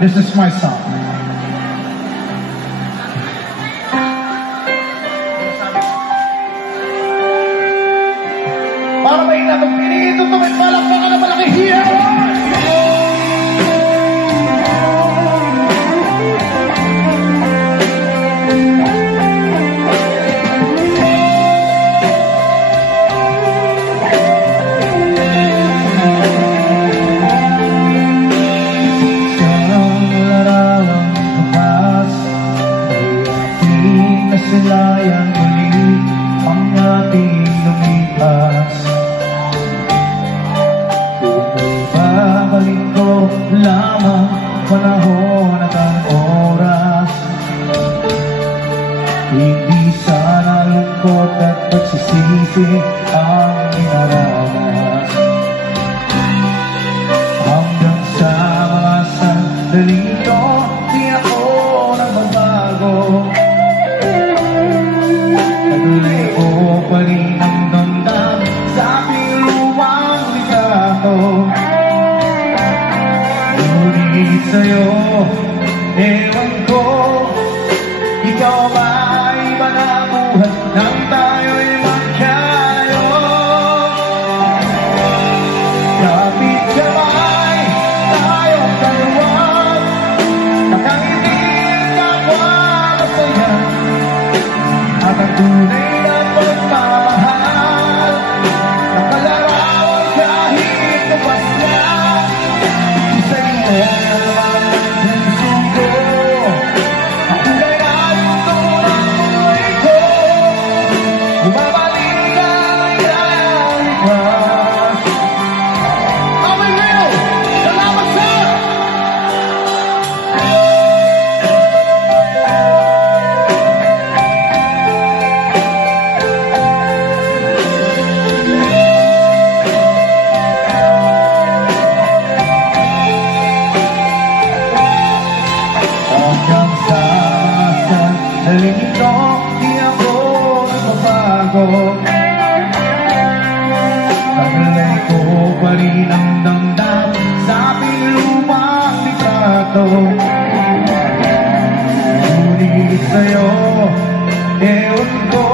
this is my song. Para may inatong pinito, tumit palakpakan na malaki here! Silayang muli ang ating lumipas. Kung babalik ko lamang panahon at ang oras, hindi sana lungkot at pagsisisi ang inaranas. Hanggang sa mga sandali ko, di ako nagbabago. Patuloy ko pa rin ang damdam sa aking luwang ligato. Ngunit sa'yo, ewan ko, ikaw ba iba na buhat nang tayo'y magkayo? Kapit kamay, tayong dalawa, nakangiti kapwa masaya. At ang tunay na pagmamahal, nakalarawan kahit kapag na. Sa iyo naman ang puso ko, ako kaya yung tunang buhay ko. Bumabalik ka ng iwas. Away ngayon! Salamat sa! Hanggang sa sandaling ito, di ako nagbabago. Patuloy ko pa rin ang damdam sa aking lumang ligato. Ngunit sa'yo, ewan ko,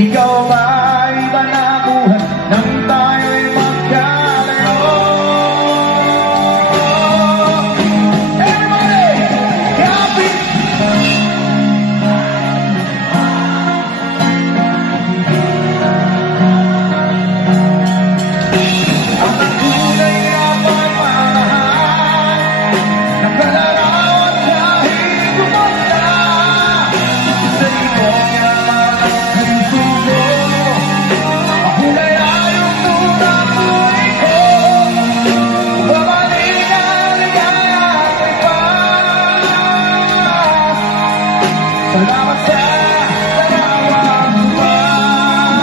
ikaw ba iba na buhat nang tayo'y magkalayo? Salamat sa dalawang buwan.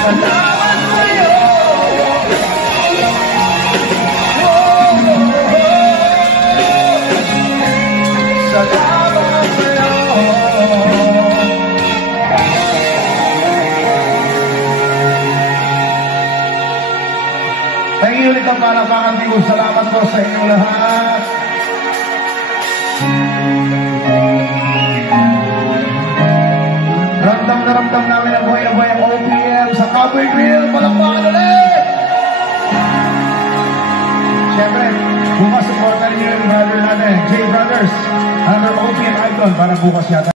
Salamat sa'yo. Salamat sa'yo. Thank you ulit ang palakpakan niyo. Salamat po sa inyong lahat. Ramdam na ramdam namin ang buhay ang OPM sa Cowboy Grill. Palakpakan ulit! Siyempre, bukas supportan niyo yung brother natin, J Brothers, under OPM Icon, para bukas yata.